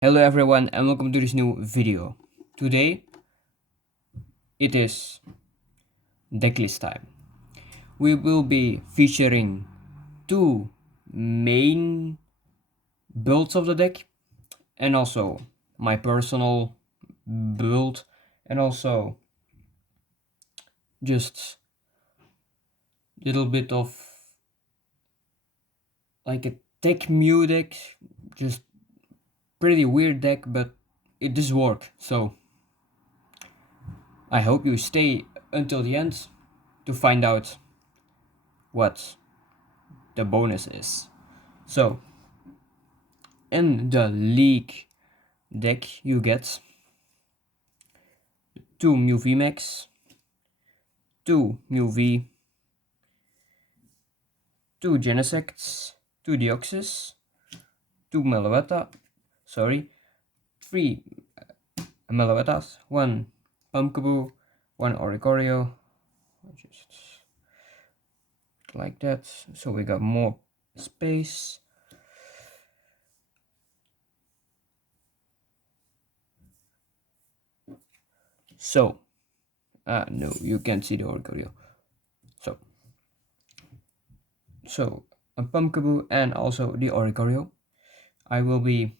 Hello everyone and welcome to this new video. Today it is decklist time. We will be featuring two main builds of the deck and also my personal build and also just little bit of like a tech Mew deck, just pretty weird deck, but it does work. So I hope you stay until the end to find out what the bonus is. So, in the league deck, you get two Mew VMAX, two Mew V, two Genesects, two Deoxys, two Meloetta, sorry, three Meloettas, one Pumpkaboo, one Oricorio, just like that. So we got more space. So, no, you can't see the Oricorio. So a Pumpkaboo and also the Oricorio. I will be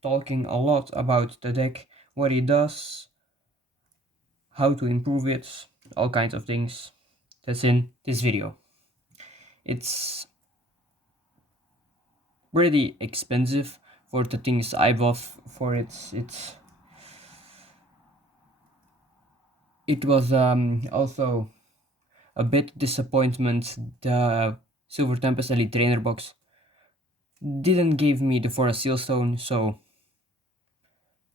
talking a lot about the deck, what it does, how to improve it, all kinds of things. That's in this video. It's pretty expensive for the things I bought for it. It was also a bit disappointment. The Silver Tempest Elite Trainer box didn't give me the Forest Sealstone, so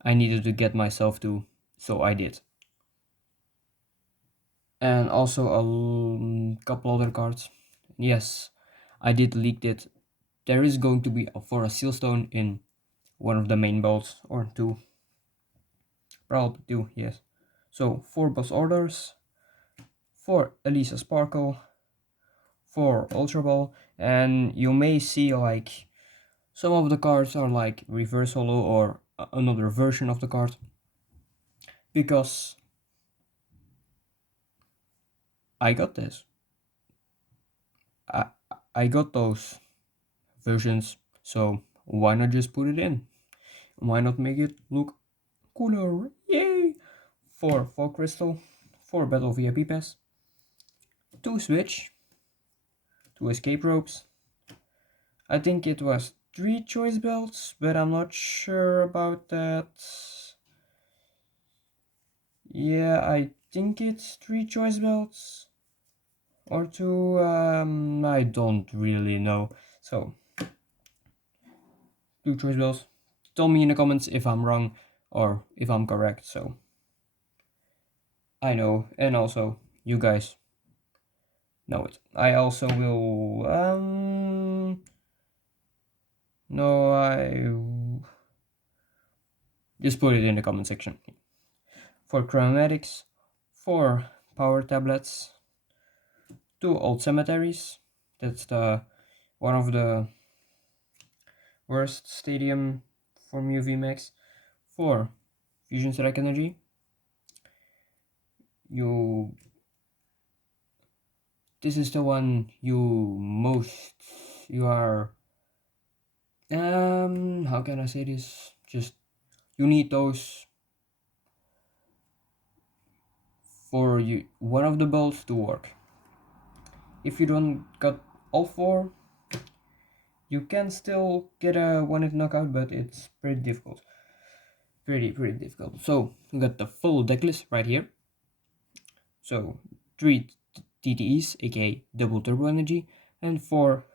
I needed to get myself to, so I did. And also a couple other cards. Yes, I did leak it. There is going to be a Forest Sealstone in one of the main balls, or two. Probably two, yes. So 4 boss orders, 4 Elisa Sparkle, 4 Ultra Ball, and you may see like some of the cards are like reverse holo or another version of the card, because I got this. I, I got those versions, so why not just put it in? Why not make it look cooler? Yay! 4 Fog Crystal, 4 Battle VIP Pass, 2 Switch, 2 Escape Ropes. I think it was 3 Choice Belts, but I'm not sure about that. Yeah, I think it's 3 Choice Belts. Or 2, I don't really know. So, 2 Choice Belts. Tell me in the comments if I'm wrong or if I'm correct, so I know, and also you guys know it. I also will, no, I just put it in the comment section. For chromatics, 4 power tablets, 2 old cemeteries. That's the one of the worst stadium for Mew VMAX. 4 fusion strike energy. This is the one you are, how can I say this? Just you need those for one of the bolts to work. If you don't got all 4, you can still get a one-hit knockout, but it's pretty difficult. Pretty difficult. So we got the full decklist right here. So 3 TTEs, aka double turbo energy, and 4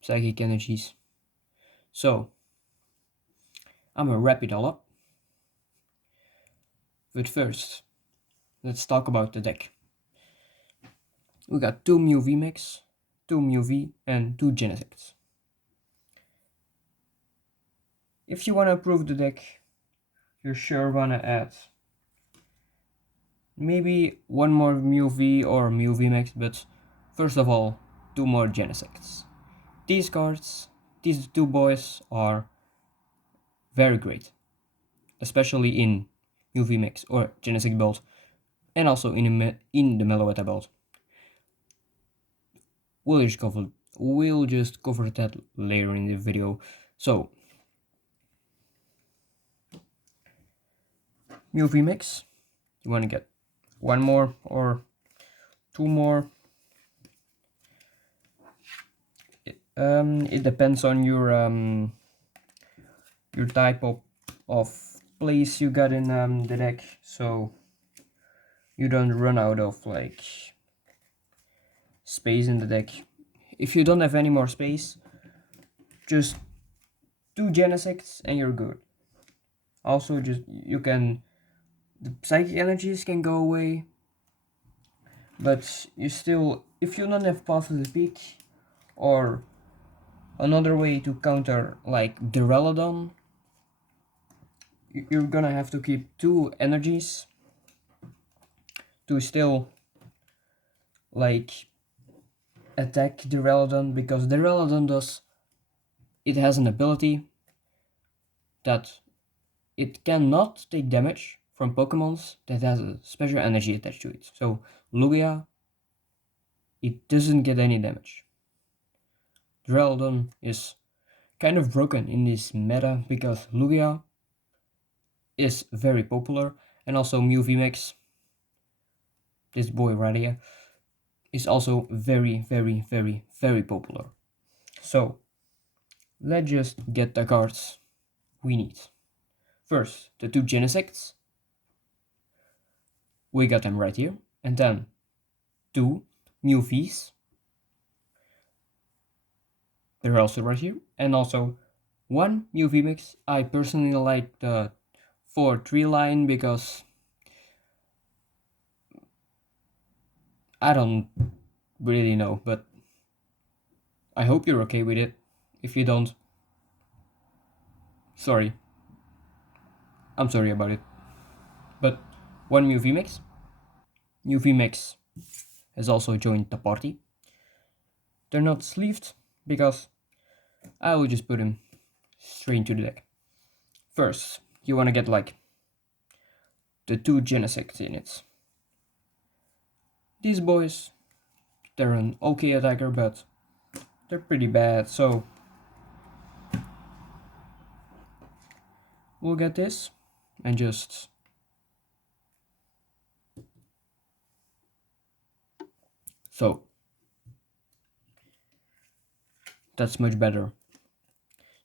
psychic energies. So I'm gonna wrap it all up. But first, let's talk about the deck. We got 2 Mew VMAX, 2 Mew V, and 2 Genesects. If you wanna improve the deck, you're sure wanna add maybe one more Mew V or Mew VMAX, but first of all, 2 more Genesects. These cards, these two boys are very great, especially in Mew VMAX or Genesect build, and also in the Meloetta build. We'll just cover that later in the video. So Mew VMAX, you want to get one more or two more. It depends on your type of place you got in the deck, so you don't run out of like space in the deck. If you don't have any more space, just two Genesects and you're good. Also, just the psychic energies can go away, but you still, if you don't have Path of the Peak or another way to counter like the Duraludon, you're gonna have to keep two energies to still like attack the Duraludon, because the Duraludon it has an ability that it cannot take damage from Pokemons that has a special energy attached to it. So Lugia, it doesn't get any damage. Duraludon is kind of broken in this meta because Lugia is very popular, and also Mew VMAX, this boy right here, is also very, very, very, very popular. So let's just get the cards we need. First, the two Genesects. We got them right here. And then two Mew Vs. They're also right here. And also one Mew VMAX. I personally like the 4-3 line because I don't really know, but I hope you're okay with it. If you don't, sorry. I'm sorry about it. But one Mew VMAX. Mew VMAX has also joined the party. They're not sleeved because I will just put him straight into the deck. First, you want to get like the two Genesects in it. These boys, they're an okay attacker, but they're pretty bad, so we'll get this and just so that's much better.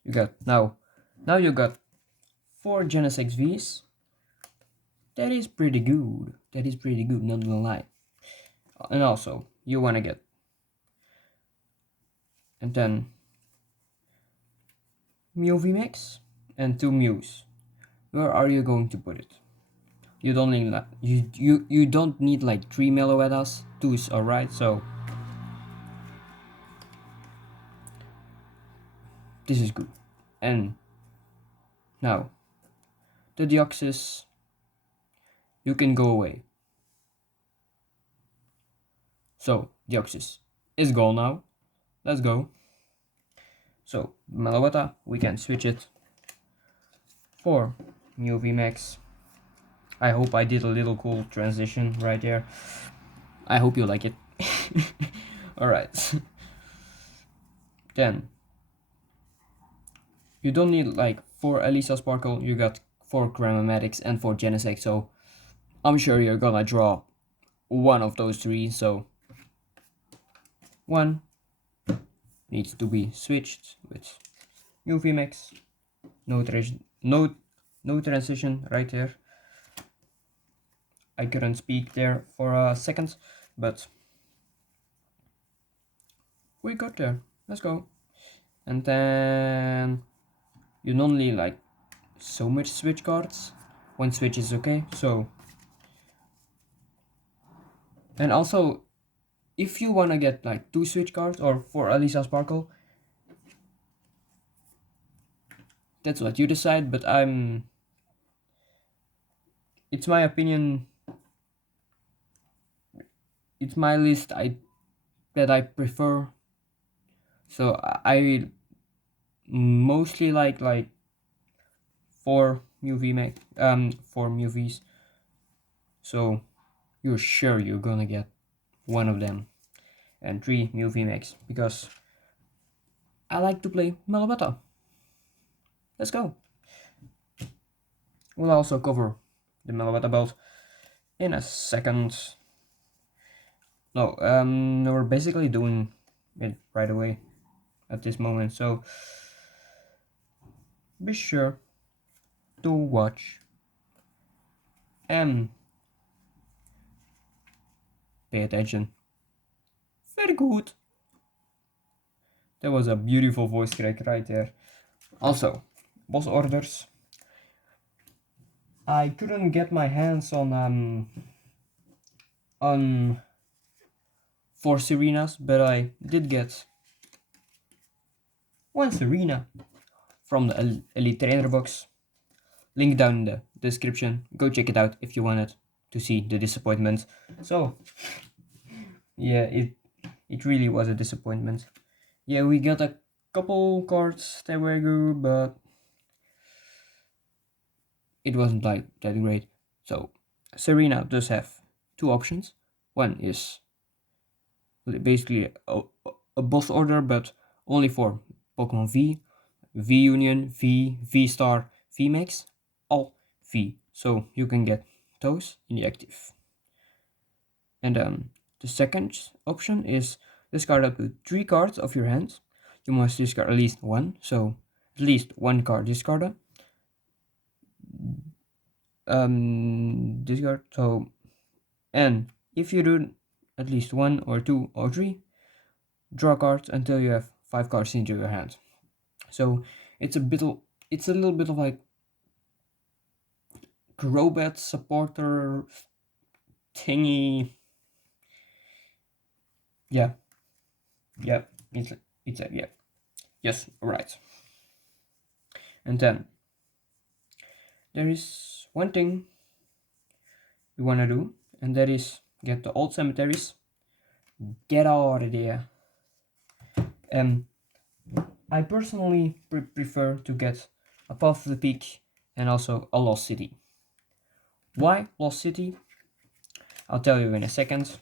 You got now you got 4 Genesect Vs. That is pretty good. That is pretty good, not gonna lie. And also you wanna get, and then Mew VMAX and 2 Mews. Where are you going to put it? You don't need you don't need like 3 Meloettas. 2 is alright, so this is good. And now the Deoxys, you can go away. So Deoxys is gone now. Let's go. So Meloetta, we can switch it for Mew VMAX. I hope I did a little cool transition right there. I hope you like it. Alright. Then you don't need like 4 Elisa Sparkle, you got 4 Cramomatics and 4 Genesect, so I'm sure you're gonna draw one of those 3, so one needs to be switched with Mew VMAX. No transition right there. I couldn't speak there for a second, but we got there. Let's go. And then you don't need like so much switch cards. One switch is okay. So, and also if you wanna get like 2 switch cards or 4 Elisa Sparkle, that's what you decide, but it's my opinion, it's my list that I prefer. So I mostly like 4 Mew VMAX, 4 Mew Vs. So you're sure you're gonna get one of them. And 3 Mew VMAX, because I like to play Meloetta. Let's go. We'll also cover the Meloetta belt in a second. No, we're basically doing it right away at this moment, so be sure to watch and pay attention. Very good. That was a beautiful voice crack right there. Also, boss orders. I couldn't get my hands on 4 Serenas, but I did get 1 Serena from the Elite Trainer box. Link down in the description. Go check it out if you wanted to see the disappointment. So yeah, it really was a disappointment. Yeah, we got a couple cards that were good, but it wasn't like that great. So Serena does have 2 options. One is basically a boss order, but only for Pokemon V, V Union, V, V Star, VMAX, all V. So you can get those in the active. And the second option is discard up to 3 cards of your hand. You must discard at least 1, so at least 1 card discarded. Discard, so, and if you do at least 1 or 2 or 3, draw cards until you have 5 cards into your hand. So it's a little bit of like Crobat supporter thingy. Yeah, it's a yeah, yes, right. And then there is one thing you wanna do, and that is get the old cemeteries. Get out of there. I personally prefer to get a Path to the Peak and also a Lost City. Why Lost City? I'll tell you in a second.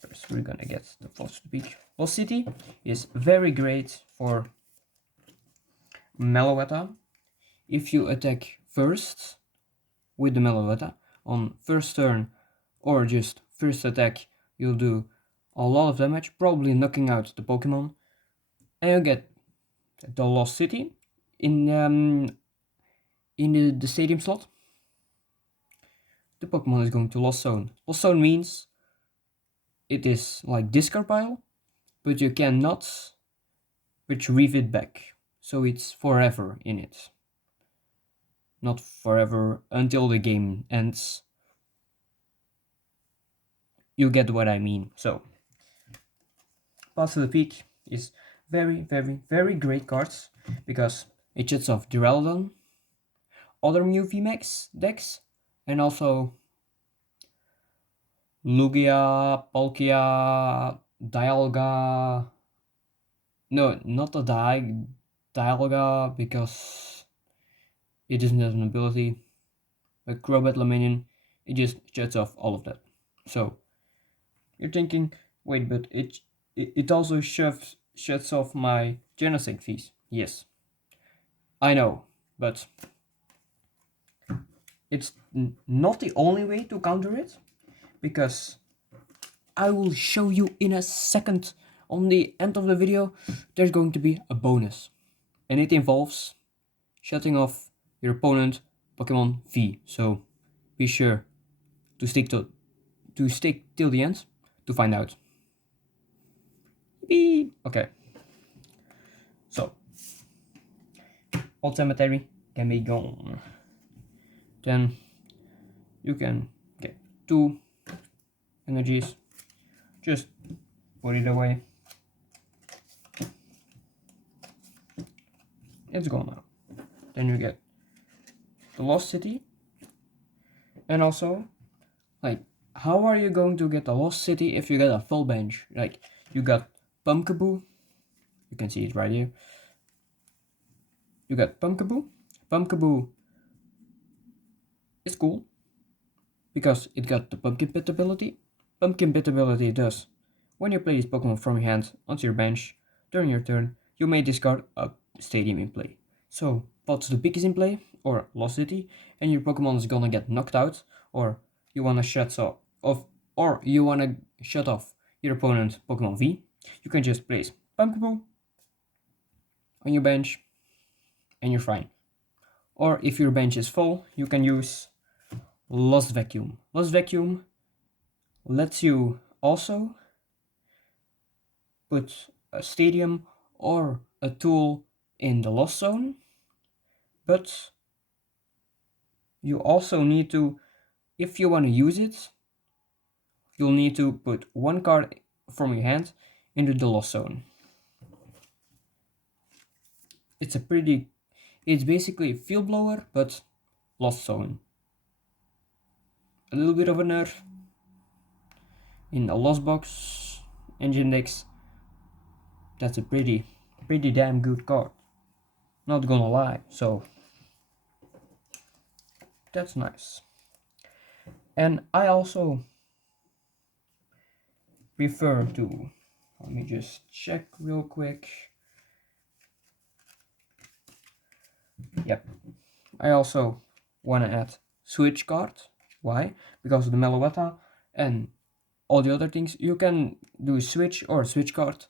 First, we're gonna get the Path to the Peak. Lost City is very great for Meloetta. If you attack first with the Meloetta on first turn or just first attack, you'll do a lot of damage, probably knocking out the Pokemon, and you get the Lost City in the stadium slot. The Pokemon is going to Lost Zone. Lost Zone means it is like discard pile, but you cannot retrieve it back, so it's forever in it. Not forever until the game ends. You get what I mean. So Path to the Peak is very, very, very great cards because it shuts off Duraludon, other Mew VMAX decks, and also Lugia, Palkia, Dialga. No, not the Dialga because it doesn't have an ability. But Crobat Laminion, it just shuts off all of that. So you're thinking, wait, but it also shuts off my Genesect fees. Yes, I know, but it's not the only way to counter it, because I will show you in a second. On the end of the video, there's going to be a bonus, and it involves shutting off your opponent Pokemon V. So be sure to stick till the end to find out. Yippee! Okay. So Old Cemetery can be gone. Then you can get 2 energies. Just put it away. It's gone now. Then you get the Lost City. And also, like, how are you going to get the Lost City if you get a full bench? Like, you got Pumpkaboo. You can see it right here. You got Pumpkaboo, Pumpkaboo is cool because it got the Pumpkin Pit ability. Pumpkin Pit ability does: when you play this Pokemon from your hand onto your bench during your turn, you may discard a stadium in play. So, Pots to Peak is in play, or Lost City, and your Pokemon is gonna get knocked out, or you wanna shut off your opponent Pokemon V. You can just place Pumpkaboo on your bench, and you're fine. Or if your bench is full, you can use Lost Vacuum. Lost Vacuum lets you also put a stadium or a tool in the lost zone, but you also need to, if you want to use it, you'll need to put one card from your hand into the lost zone. It's basically a field blower, but lost zone. A little bit of a nerf in a lost box engine decks. That's a pretty damn good card. Not gonna lie, so that's nice. And I also prefer to, let me just check real quick. Yep, I also want to add switch card. Why? Because of the Meloetta and all the other things. You can do switch or switch card.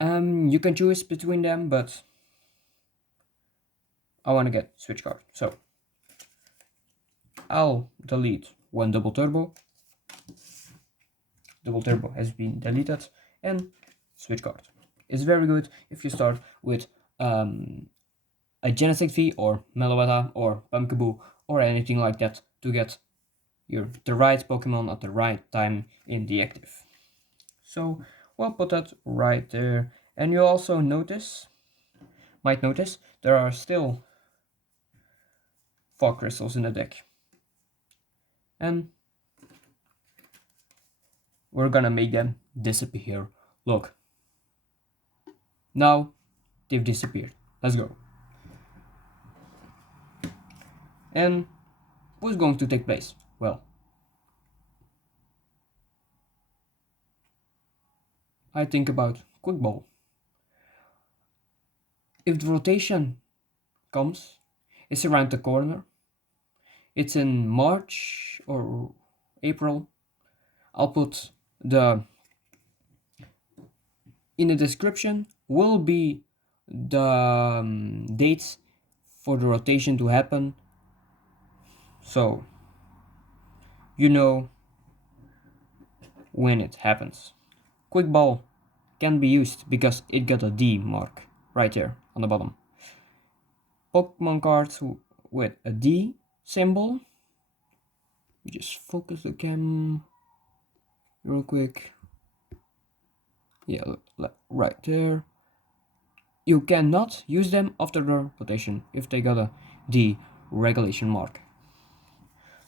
You can choose between them, but I want to get switch card. So I'll delete one double turbo. Double turbo has been deleted, and switch card. It's very good if you start with a Genesect V or Meloetta or Pumpkaboo or anything like that to get the right Pokemon at the right time in the active. So we'll put that right there. And you also might notice, there are still fog crystals in the deck. And we're gonna make them disappear. Look. Now they've disappeared. Let's go. And what's going to take place? Well, I think about Quick Ball. If the rotation comes, it's around the corner. It's in March or April. I'll put in the description will be the dates for the rotation to happen, so you know when it happens. Quick Ball can be used because it got a D mark right there on the bottom. Pokemon cards with a D symbol. Just focus the cam real quick. Yeah, right there. You cannot use them after the rotation if they got a D regulation mark.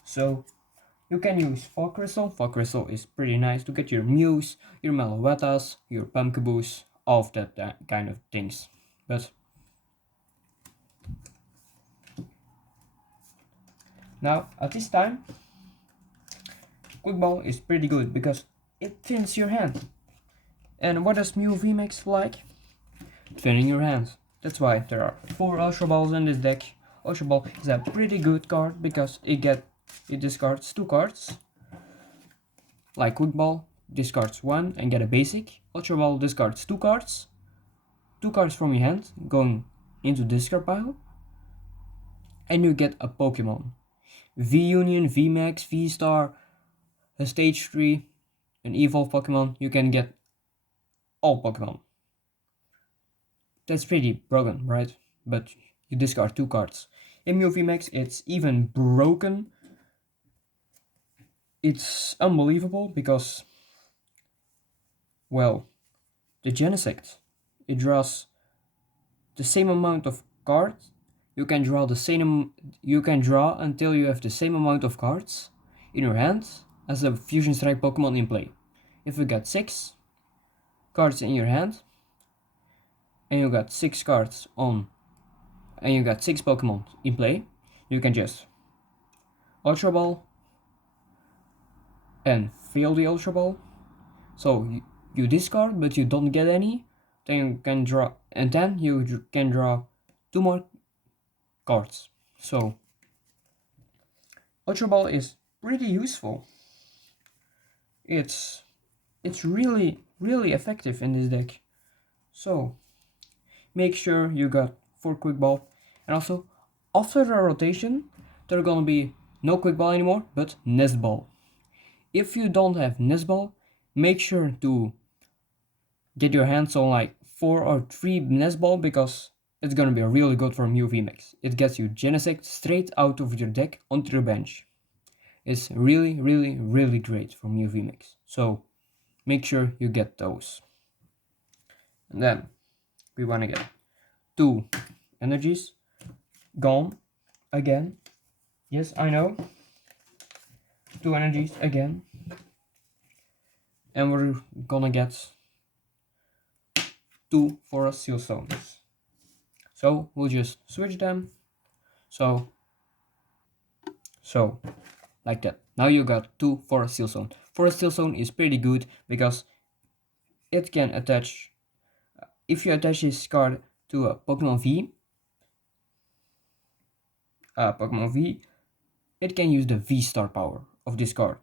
So you can use Fog Crystal. Fog Crystal is pretty nice to get your Mews, your Meloettas, your Pumpkaboos, all of that kind of things. But now at this time, Quick Ball is pretty good because it thins your hand. And what does Mew VMAX like? Thinning your hand. That's why there are 4 Ultra Balls in this deck. Ultra Ball is a pretty good card because it discards 2 cards. Like Quick Ball discards 1 and get a basic. Ultra Ball discards 2 cards. 2 cards from your hand going into the discard pile. And you get a Pokemon. V-Union, VMAX, V-Star, a Stage 3, an Evolve Pokemon. You can get all Pokemon. That's pretty broken, right? But you discard 2 cards. In Mew VMAX, it's even broken. It's unbelievable because, well, the Genesect, it draws the same amount of cards. You can draw until you have the same amount of cards in your hand as a Fusion Strike Pokemon in play. If you got 6 cards in your hand and you got 6 cards on and you got 6 Pokemon in play, you can just Ultra Ball and fail the Ultra Ball. So you discard, but you don't get any. Then you can draw, and then you can draw 2 more cards. So Ultra Ball is pretty useful. It's really effective in this deck. So make sure you got 4 Quick Ball, and also after the rotation there gonna be no Quick Ball anymore, but Nest Ball. If you don't have Nest Ball, make sure to get your hands on like 4 or 3 Nest Ball, because it's gonna be really good for Mew VMAX. It gets you Genesect straight out of your deck onto your bench. It's really great for Mew VMAX. So make sure you get those. And then we wanna get 2 energies gone again. Yes, I know. 2 energies again. And we're gonna get 2 Forest Seal Stones. So we'll just switch them. So like that. Now you got 2 Forest Seal Stone. Forest Seal Stone is pretty good because it can attach, if you attach this card to a Pokemon V, it can use the V-Star power of this card.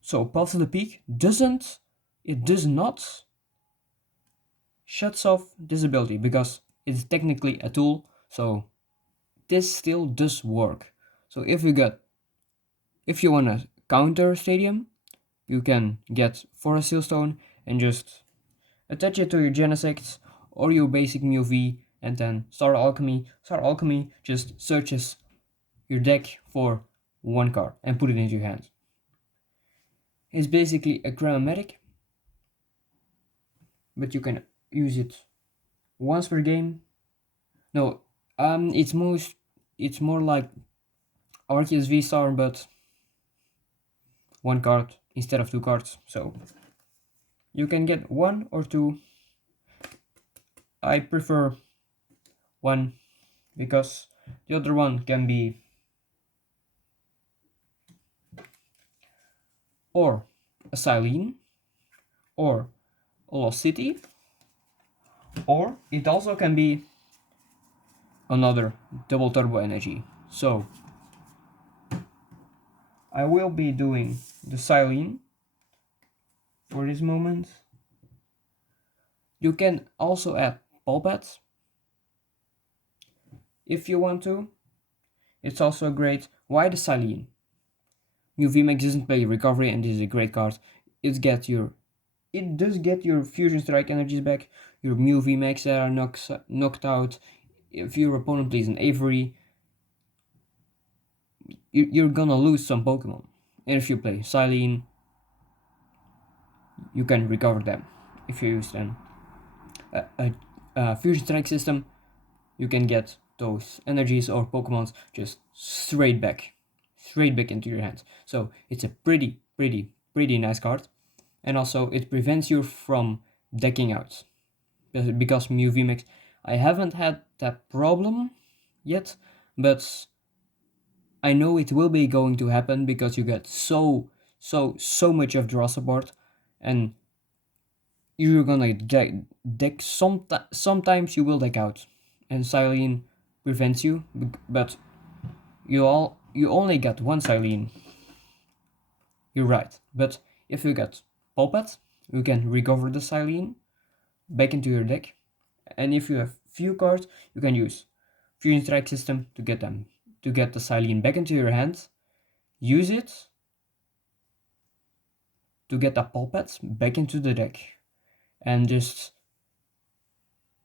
So Pulse of the Peak does not shuts off this ability because it's technically a tool, so this still does work. So if you wanna counter Stadium, you can get Forest Seal Stone and just attach it to your Genesect or your basic Mew V, and then Star Alchemy. Star Alchemy just searches your deck for 1 card and put it into your hand. It's basically a Grammatic, but you can use it once per game. No, it's more like Arceus V-Star, but 1 card instead of 2 cards. So you can get 1 or 2. I prefer 1 because the other one can be or a Silene or a Lost City, or it also can be another double turbo energy. So I will be doing the Silene for this moment. You can also add Pulpet if you want to. It's also great. Why the Silene? Mew VMAX doesn't play Recovery, and this is a great card. It does get your Fusion Strike energies back, your Mew VMAX that are knocked out. If your opponent plays an Avery, you're gonna lose some Pokemon. And if you play Silene, you can recover them. If you use them. A Fusion Strike system, you can get those energies or Pokemons just straight back into your hands. So it's a pretty nice card. And also it prevents you from decking out. Because Mew VMAX, I haven't had that problem yet, but I know it will be going to happen because you get so much of draw support, and you're gonna deck sometimes you will deck out, and Silene prevents you, but you only get 1 Silene. You're right, but if you get Pulpet, you can recover the Silene back into your deck, and if you have few cards, you can use Fusion Strike system to get the Silene back into your hand, use it to get the Pulpet back into the deck, and just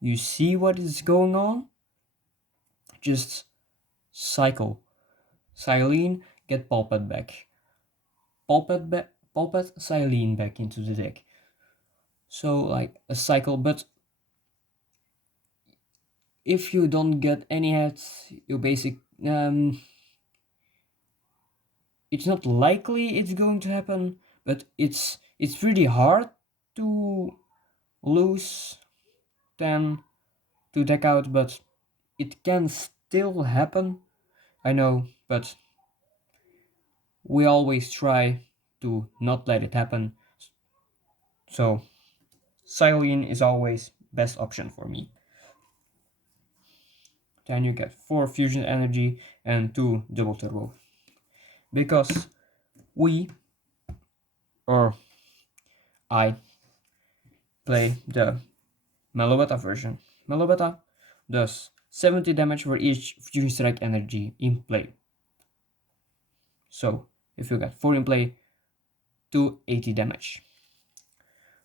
you see what is going on. Just cycle Silene, get Pulpet back, Pulpet, Silene back into the deck. So like a cycle, but if you don't get any hits, you it's not likely it's going to happen, but it's pretty hard to lose than to deck out, but It can still happen, I know, but we always try to not let it happen. So Silene is always best option for me. Then you get 4 fusion energy and 2 double turbo. Because we, or I, play the Meloetta version. Meloetta does 70 damage for each fusion strike energy in play. So if you get 4 in play, 280 damage.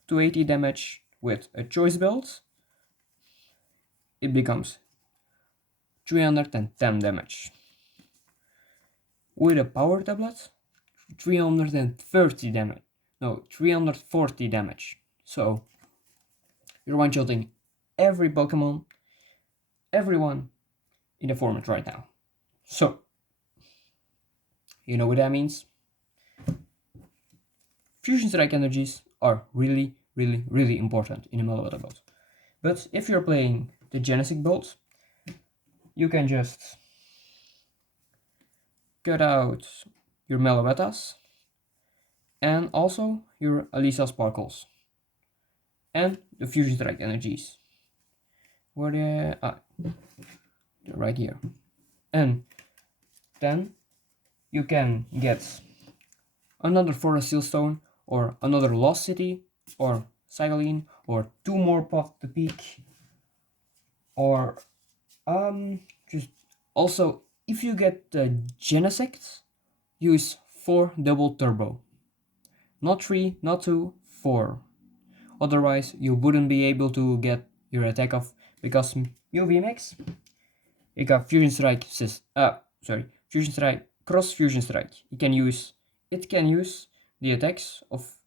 280 damage with a choice belt, it becomes 310 damage. With a power tablet, 330 damage. No, 340 damage. So you're one-shotting every Pokemon, everyone in the format right now. So, you know what that means? Fusion Strike energies are really, really, really important in a Meloetta build. But if you're playing the Genesect build, you can just cut out your Meloettas and also your Alisa Sparkles and the Fusion Strike energies. Where they're right here. And then you can get another Forest Seal Stone or another Lost City or Silene or 2 more Pot to Peak or just also if you get the Genesect, use 4 double turbo. Not 3, not 2, 4. Otherwise you wouldn't be able to get your attack off because Mew VMAX, it got Fusion Strike Fusion Strike, Cross Fusion Strike. It can use the attacks of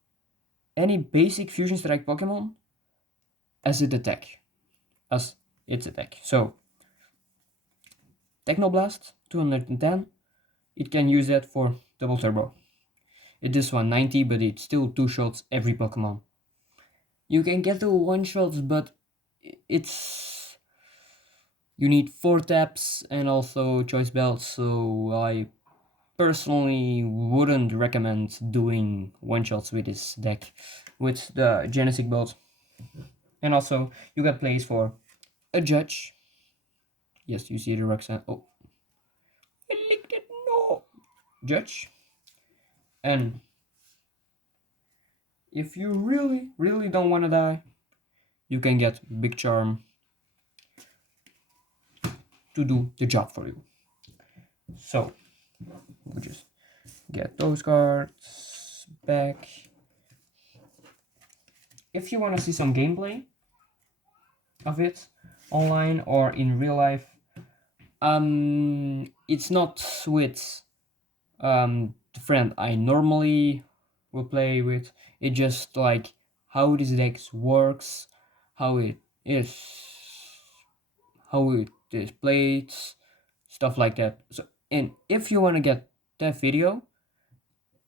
any basic Fusion Strike Pokemon as its attack. So Technoblast 210, it can use that for double turbo. It does 190, but it still 2 shots every Pokemon. You can get to 1 shots, but it's you need 4 taps and also choice belts, so I personally wouldn't recommend doing 1 shots with this deck with the Genesect build. And also you got plays for a judge. Yes, you see the Roxanne. Oh, I licked it. No, judge. And if you really, really don't want to die, you can get Big Charm to do the job for you. So we'll just get those cards back. If you want to see some gameplay of it online or in real life, it's not with the friend I normally will play with. It's just like how this deck works, how it is, how it is played, stuff like that. So, and if you want to get that video,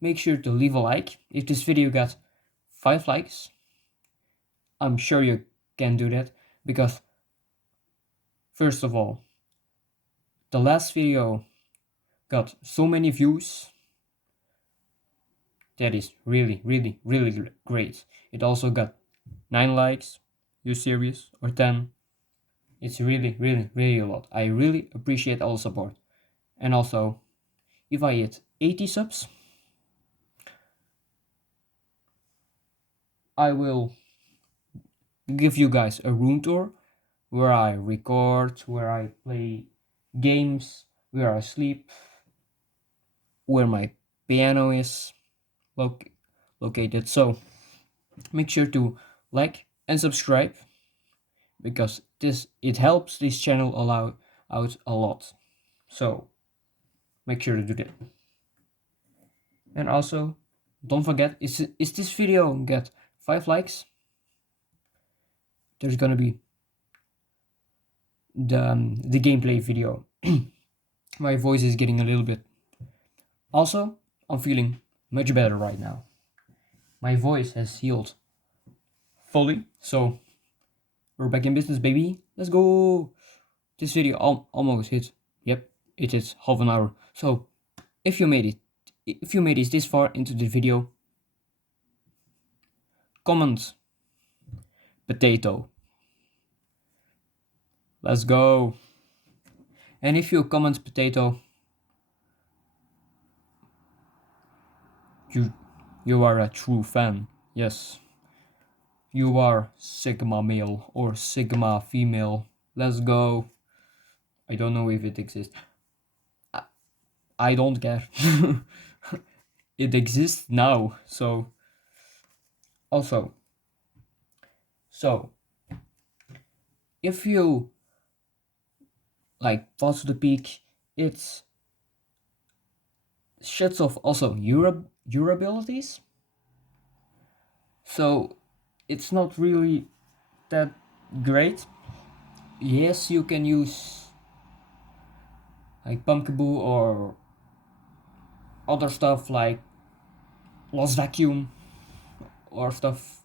make sure to leave a like. If this video got 5 likes, I'm sure you can do that because first of all, the last video got so many views. That is really, really, really great. It also got 9 likes. You serious? Or 10? It's really, really, really a lot. I really appreciate all the support. And also, if I hit 80 subs, I will give you guys a room tour where I record, where I play games, where I sleep, where my piano is located. So make sure to like and subscribe because it helps this channel out a lot. So make sure to do that. And also don't forget, is this video get 5 likes, there's gonna be the gameplay video. My voice is getting a little bit. Also, I'm feeling much better right now. My voice has healed fully, so we're back in business, baby. Let's go. This video almost hit. Yep, it is half an hour. So if you made it this far into the video, comment potato. Let's go. And if you comment potato, you are a true fan. Yes. You are Sigma male or Sigma female. Let's go. I don't know if it exists. I don't care. It exists now. So also, so if you like Fast to the Peak, it's shuts off also durabilities. So it's not really that great. Yes, you can use like Pumpkaboo or other stuff like Lost Vacuum or stuff.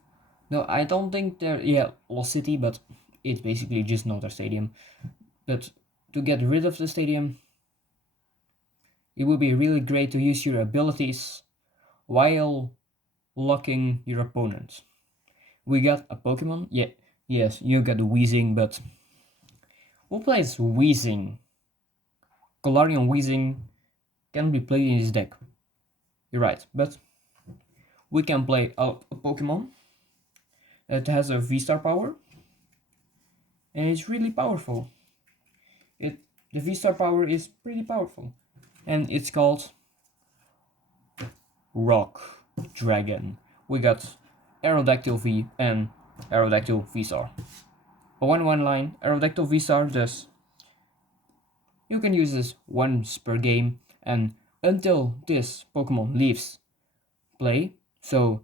No, I don't think they're, yeah, Lost City, but it's basically just another stadium. But to get rid of the stadium, it would be really great to use your abilities while locking your opponent. We got a Pokemon, yeah, yes, you got Weezing, but who plays Weezing? Galarian Weezing can be played in this deck. You're right, but we can play a Pokemon that has a V-Star power, and it's really powerful. The V-Star power is pretty powerful, and it's called Rock Dragon. We got Aerodactyl V and Aerodactyl V-Star. A 1-1 line, Aerodactyl V-Star does. You can use this once per game, and until this Pokemon leaves play, so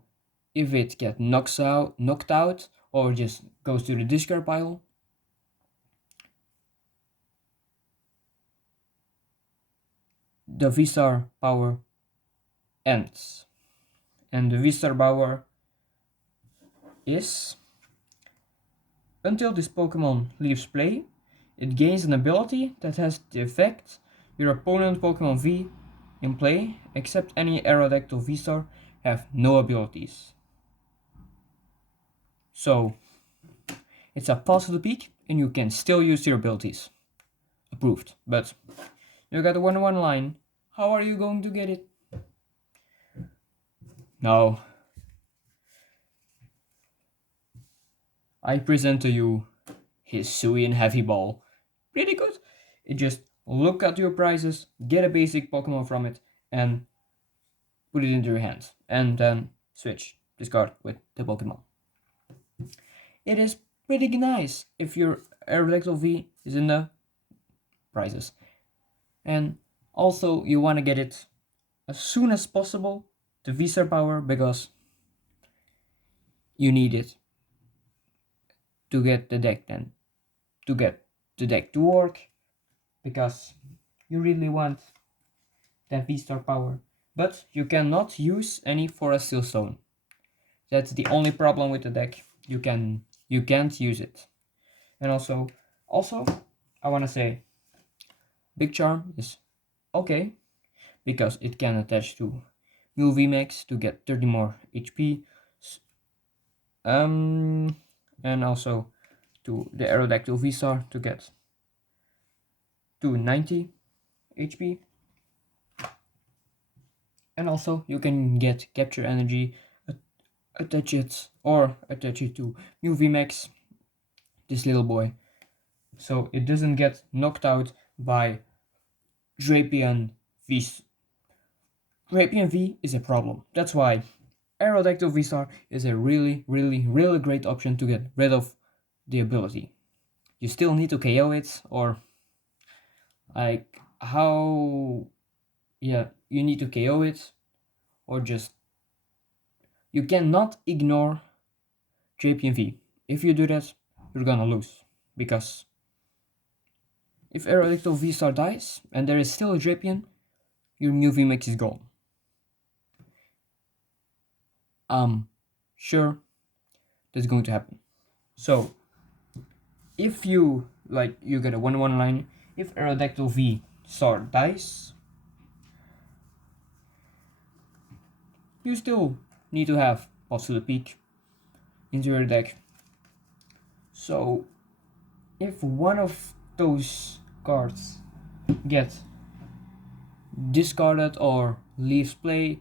if it gets knocked out, or just goes to the discard pile, the V-Star power ends. And the V-Star power is, until this Pokemon leaves play, it gains an ability that has the effect your opponent Pokemon V in play, except any Aerodactyl V-Star, have no abilities. So it's a pass to the peak, and you can still use your abilities. Approved. But you got a 1-1 line. How are you going to get it? Now, I present to you Hisuian Heavy Ball. Pretty good. It just look at your prizes, get a basic Pokemon from it, and put it into your hands. And then switch, discard with the Pokemon. It is pretty nice if your Aerodactyl V is in the prizes. And also you want to get it as soon as possible, the V-Star power, because you need it to get the deck then, to get the deck to work, because you really want that V-Star power. But you cannot use any for a Steel Stone. That's the only problem with the deck. You can't use it. And also I want to say Big Charm is okay, because it can attach to Mew VMAX to get 30 more HP. And also to the Aerodactyl V-Star to get 290 HP. And also you can get Capture Energy, attach it to Mew VMAX, this little boy, so it doesn't get knocked out by Drapion V. Drapion V is a problem. That's why Aerodactyl V-Star is a really great option to get rid of the ability. You still need to KO it, or like how, yeah, you need to KO it, or just, you cannot ignore Drapion V. If you do that, you're gonna lose, because if Aerodactyl V-Star dies and there is still a Drapion, your Mew VMAX is gone. Sure, that's going to happen. So if you like you get a 1/1 line. If Aerodactyl V star dies, you still need to have Pulse to the Peak into your deck. So if one of those cards get discarded or leaves play,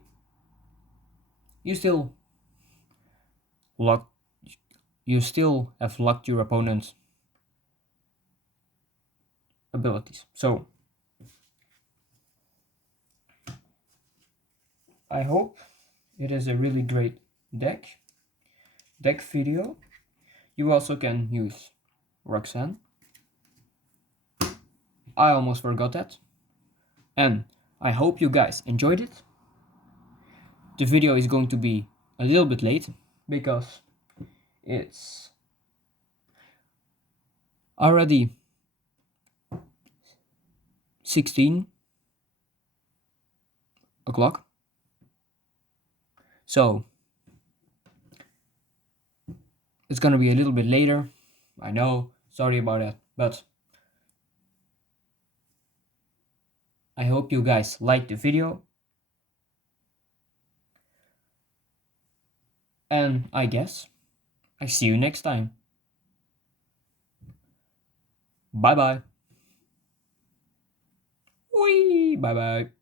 you still lock you still have locked your opponent's abilities. So I hope it is a really great deck video. You also can use Roxanne. I almost forgot that. And I hope you guys enjoyed it. The video is going to be a little bit late because it's already 16 o'clock. So it's gonna be a little bit later. I know, sorry about that, but I hope you guys liked the video. And I guess I see you next time. Bye bye. Whee! Bye bye.